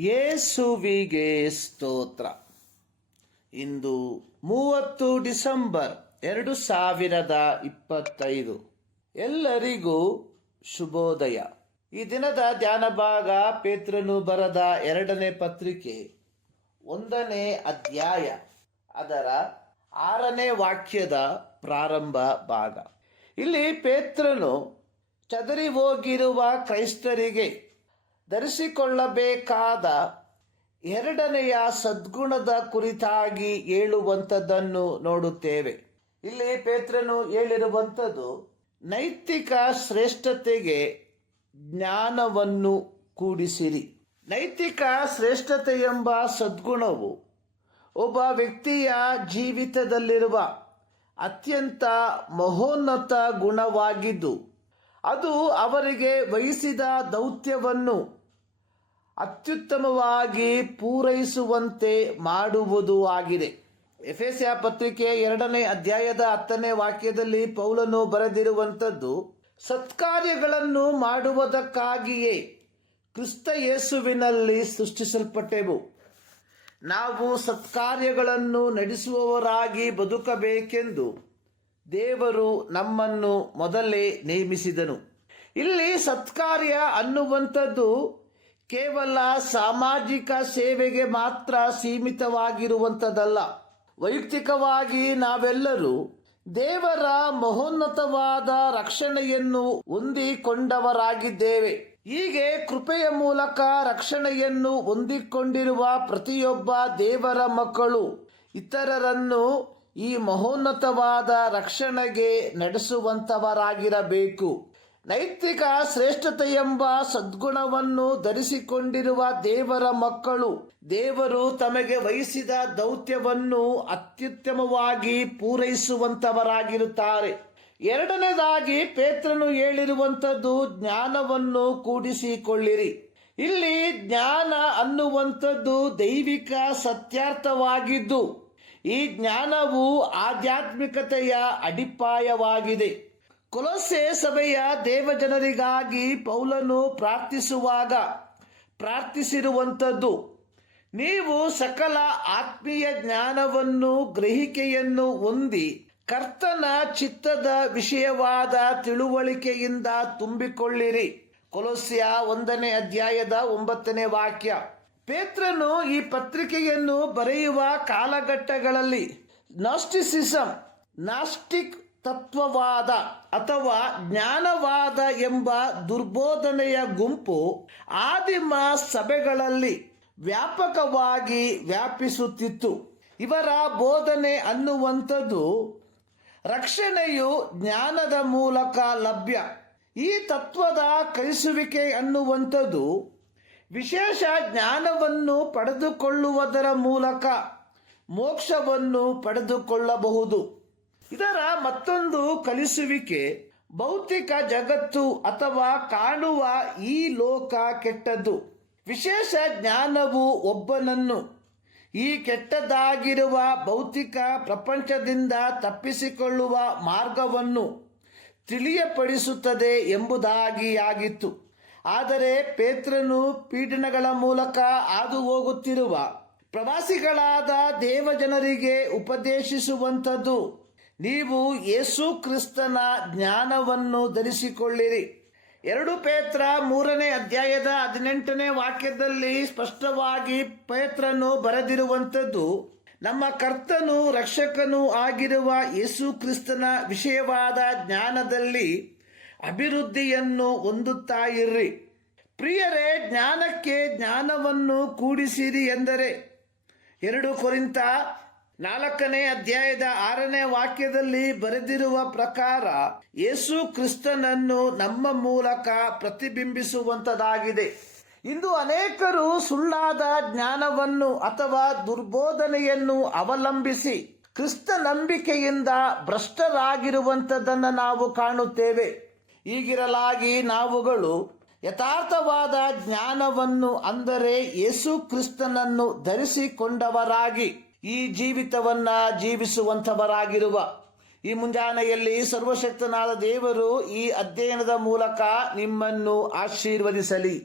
ಯೇಸುವಿಗೆ ಸ್ತೋತ್ರ. ಇಂದು 30 ಡಿಸೆಂಬರ್ 2025. ಎಲ್ಲರಿಗೂ ಶುಭೋದಯ. ಈ ದಿನದ ಧ್ಯಾನ ಭಾಗ ಪೇತ್ರನು ಬರೆದ 2ನೇ ಪತ್ರಿಕೆ 1ನೇ ಅಧ್ಯಾಯ ಅದರ 6ನೇ ವಾಕ್ಯದ ಪ್ರಾರಂಭ ಭಾಗ. ಇಲ್ಲಿ ಪೇತ್ರನು ಚದರಿ ಹೋಗಿರುವ ಕ್ರೈಸ್ತರಿಗೆ ಧರಿಸಿಕೊಳ್ಳಬೇಕಾದ 2ನೆಯ ಸದ್ಗುಣದ ಕುರಿತಾಗಿ ಹೇಳುವಂಥದ್ದನ್ನು ನೋಡುತ್ತೇವೆ. ಇಲ್ಲಿ ಪೇತ್ರನು ಹೇಳಿರುವಂಥದ್ದು ನೈತಿಕ ಶ್ರೇಷ್ಠತೆಗೆ ಜ್ಞಾನವನ್ನು ಕೂಡಿಸಿರಿ. ನೈತಿಕ ಶ್ರೇಷ್ಠತೆ ಎಂಬ ಸದ್ಗುಣವು ಒಬ್ಬ ವ್ಯಕ್ತಿಯ ಜೀವಿತದಲ್ಲಿರುವ ಅತ್ಯಂತ ಮಹೋನ್ನತ ಗುಣವಾಗಿದ್ದು, ಅದು ಅವರಿಗೆ ವಹಿಸಿದ ದೌತ್ಯವನ್ನು ಅತ್ಯುತ್ತಮವಾಗಿ ಪೂರೈಸುವಂತೆ ಮಾಡುವುದು ಆಗಿದೆ. ಎಫೆಸ ಪತ್ರಿಕೆ 2ನೇ ಅಧ್ಯಾಯದ 10ನೇ ವಾಕ್ಯದಲ್ಲಿ ಪೌಲನು ಬರೆದಿರುವಂಥದ್ದು, ಸತ್ಕಾರ್ಯಗಳನ್ನು ಮಾಡುವುದಕ್ಕಾಗಿಯೇ ಕ್ರಿಸ್ತ ಯೇಸುವಿನಲ್ಲಿ ಸೃಷ್ಟಿಸಲ್ಪಟ್ಟೆವು. ನಾವು ಸತ್ಕಾರ್ಯಗಳನ್ನು ನಡೆಸುವವರಾಗಿ ಬದುಕಬೇಕೆಂದು ದೇವರು ನಮ್ಮನ್ನು ಮೊದಲೇ ನೇಮಿಸಿದನು. ಇಲ್ಲಿ ಸತ್ಕಾರ್ಯ ಅನ್ನುವಂಥದ್ದು ಕೇವಲ ಸಾಮಾಜಿಕ ಸೇವೆಗೆ ಮಾತ್ರ ಸೀಮಿತವಾಗಿರುವಂಥದ್ದಲ್ಲ. ವೈಯಕ್ತಿಕವಾಗಿ ನಾವೆಲ್ಲರೂ ದೇವರ ಮಹೋನ್ನತವಾದ ರಕ್ಷಣೆಯನ್ನು ಹೊಂದಿಕೊಂಡವರಾಗಿದ್ದೇವೆ. ಹೀಗೆ ಕೃಪೆಯ ಮೂಲಕ ರಕ್ಷಣೆಯನ್ನು ಹೊಂದಿಕೊಂಡಿರುವ ಪ್ರತಿಯೊಬ್ಬ ದೇವರ ಮಕ್ಕಳು ಇತರರನ್ನು ಈ ಮಹೋನ್ನತವಾದ ರಕ್ಷಣೆಗೆ ನಡೆಸುವಂತವರಾಗಿರಬೇಕು. ನೈತಿಕ ಶ್ರೇಷ್ಠತೆ ಎಂಬ ಸದ್ಗುಣವನ್ನು ಧರಿಸಿಕೊಂಡಿರುವ ದೇವರ ಮಕ್ಕಳು ದೇವರು ತಮಗೆ ವಹಿಸಿದ ದೌತ್ಯವನ್ನು ಅತ್ಯುತ್ತಮವಾಗಿ ಪೂರೈಸುವಂತವರಾಗಿರುತ್ತಾರೆ. 2ನೇದಾಗಿ ಪೇತ್ರನು ಹೇಳಿರುವಂಥದ್ದು ಜ್ಞಾನವನ್ನು ಕೂಡಿಸಿಕೊಳ್ಳಿರಿ. ಇಲ್ಲಿ ಜ್ಞಾನ ಅನ್ನುವಂಥದ್ದು ದೈವಿಕ ಸತ್ಯಾರ್ಥವಾಗಿದ್ದು, ಈ ಜ್ಞಾನವು ಆಧ್ಯಾತ್ಮಿಕತೆಯ ಅಡಿಪಾಯವಾಗಿದೆ. ಕೊಲೊಸ್ಸೆ ಸಭೆಯ ದೇವಜನರಿಗಾಗಿ ಪೌಲನು ಪ್ರಾರ್ಥಿಸುವಾಗ ಪ್ರಾರ್ಥಿಸಿರುವಂಥದ್ದು, ನೀವು ಸಕಲ ಆತ್ಮೀಯ ಜ್ಞಾನವನ್ನು ಗ್ರಹಿಕೆಯನ್ನು ಹೊಂದಿ ಕರ್ತನ ಚಿತ್ತದ ವಿಷಯವಾದ ತಿಳುವಳಿಕೆಯಿಂದ ತುಂಬಿಕೊಳ್ಳಿರಿ. ಕೊಲೊಸ್ಸೆ 1ನೇ ಅಧ್ಯಾಯದ 9ನೇ ವಾಕ್ಯ. ಪೇತ್ರನು ಈ ಪತ್ರಿಕೆಯನ್ನು ಬರೆಯುವ ಕಾಲಘಟ್ಟಗಳಲ್ಲಿ ನಾಸ್ಟಿಸಿಸಂ, ನಾಸ್ಟಿಕ್ ತತ್ವವಾದ ಅಥವಾ ಜ್ಞಾನವಾದ ಎಂಬ ದುರ್ಬೋಧನೆಯ ಗುಂಪು ಆದಿಮ ಸಭೆಗಳಲ್ಲಿ ವ್ಯಾಪಕವಾಗಿ ವ್ಯಾಪಿಸುತ್ತಿತ್ತು. ಇವರ ಬೋಧನೆ ಅನ್ನುವಂಥದ್ದು ರಕ್ಷಣೆಯು ಜ್ಞಾನದ ಮೂಲಕ ಲಭ್ಯ. ಈ ತತ್ವದ ಕಲಿಸುವಿಕೆ ಅನ್ನುವಂಥದ್ದು ವಿಶೇಷ ಜ್ಞಾನವನ್ನು ಪಡೆದುಕೊಳ್ಳುವುದರ ಮೂಲಕ ಮೋಕ್ಷವನ್ನು ಪಡೆದುಕೊಳ್ಳಬಹುದು. ಇದರ ಮತ್ತೊಂದು ಕಲಿಸುವಿಕೆ ಭೌತಿಕ ಜಗತ್ತು ಅಥವಾ ಕಾಣುವ ಈ ಲೋಕ ಕೆಟ್ಟದ್ದು. ವಿಶೇಷ ಜ್ಞಾನವು ಒಬ್ಬನನ್ನು ಈ ಕೆಟ್ಟದಾಗಿರುವ ಭೌತಿಕ ಪ್ರಪಂಚದಿಂದ ತಪ್ಪಿಸಿಕೊಳ್ಳುವ ಮಾರ್ಗವನ್ನು ತಿಳಿಯಪಡಿಸುತ್ತದೆ ಎಂಬುದಾಗಿ ಆಗಿತ್ತು. ಆದರೆ ಪೇತ್ರನು ಪೀಡನೆಗಳ ಮೂಲಕ ಹಾದು ಹೋಗುತ್ತಿರುವ ಪ್ರವಾಸಿಗಳಾದ ದೇವಜನರಿಗೆ ಉಪದೇಶಿಸುವಂಥದ್ದು, ನೀವು ಯೇಸು ಕ್ರಿಸ್ತನ ಜ್ಞಾನವನ್ನು ಧರಿಸಿಕೊಳ್ಳಿರಿ. 2 ಪೇತ್ರ 3ನೇ ಅಧ್ಯಾಯದ 18ನೇ ವಾಕ್ಯದಲ್ಲಿ ಸ್ಪಷ್ಟವಾಗಿ ಪೇತ್ರನು ಬರೆದಿರುವಂಥದ್ದು, ನಮ್ಮ ಕರ್ತನು ರಕ್ಷಕನೂ ಆಗಿರುವ ಯೇಸು ಕ್ರಿಸ್ತನ ವಿಷಯವಾದ ಜ್ಞಾನದಲ್ಲಿ ಅಭಿವೃದ್ಧಿಯನ್ನು ಹೊಂದುತ್ತಾ ಇರ್ರಿ. ಪ್ರಿಯರೇ, ಜ್ಞಾನಕ್ಕೆ ಜ್ಞಾನವನ್ನು ಕೂಡಿಸಿರಿ ಎಂದರೆ 2 ಕೊರಿಂಥ 4ನೇ ಅಧ್ಯಾಯದ 6ನೇ ವಾಕ್ಯದಲ್ಲಿ ಬರೆದಿರುವ ಪ್ರಕಾರ ಯೇಸು ಕ್ರಿಸ್ತನನ್ನು ನಮ್ಮ ಮೂಲಕ ಪ್ರತಿಬಿಂಬಿಸುವಂತದಾಗಿದೆ. ಇಂದು ಅನೇಕರು ಸುಳ್ಳಾದ ಜ್ಞಾನವನ್ನು ಅಥವಾ ದುರ್ಬೋಧನೆಯನ್ನು ಅವಲಂಬಿಸಿ ಕ್ರಿಸ್ತ ನಂಬಿಕೆಯಿಂದ ಭ್ರಷ್ಟರಾಗಿರುವಂಥದ್ದನ್ನು ನಾವು ಕಾಣುತ್ತೇವೆ. ಹೀಗಿರಲಾಗಿ ನಾವುಗಳು ಯಥಾರ್ಥವಾದ ಜ್ಞಾನವನ್ನು ಅಂದರೆ ಯೇಸು ಕ್ರಿಸ್ತನನ್ನು ಧರಿಸಿಕೊಂಡವರಾಗಿ ಈ ಜೀವಿತವನ್ನ ಜೀವಿಸುವಂಥವರಾಗಿರುವ ಈ ಮುಂಜಾನೆಯಲ್ಲಿ ಸರ್ವಶಕ್ತನಾದ ದೇವರು ಈ ಅಧ್ಯಯನದ ಮೂಲಕ ನಿಮ್ಮನ್ನು ಆಶೀರ್ವದಿಸಲಿ.